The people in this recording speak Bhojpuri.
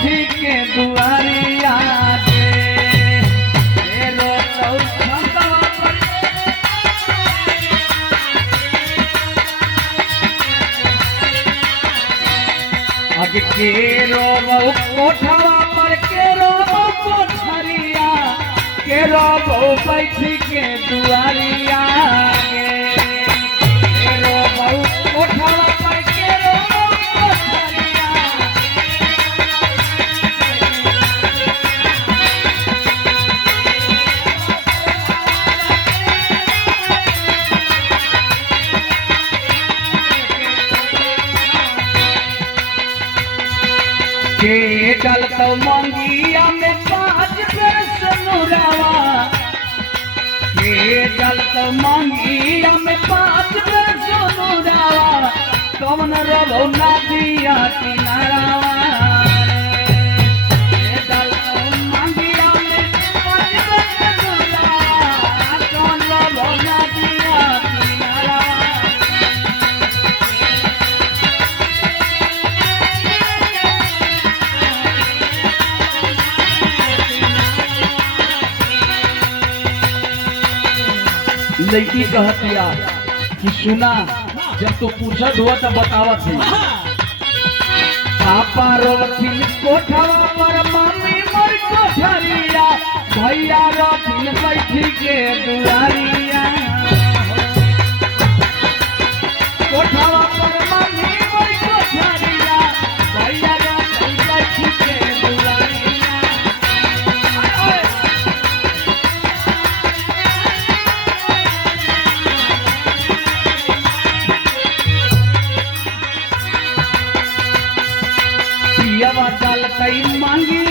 बैठी के दुआरिया के केरो कोठवा पर केरो कोठरिया केरो बैठी के दुआरिया केरो कोठवा पर केरो कोठरिया के डल तो मंगिया में 5 सुनुरावा के डल तो मंगिया में 5 सुनुरावा कौन रहो नदिया किनारावा के डल तो मंगिया में 5 सुनुरावा कौन रहो नदिया किनारावा लड़की कहतिया कि सुना जब तू पूछत हुआ तो बतावत थी पापा रोथिन कोठवा पर मम्मी मर कोठरिया भैया रोथिन बैठी के दुआरिया कोठवा पर मम्मी मर कोठरिया भैया रोथिन बैठी के दुआरिया डाल कई मांगी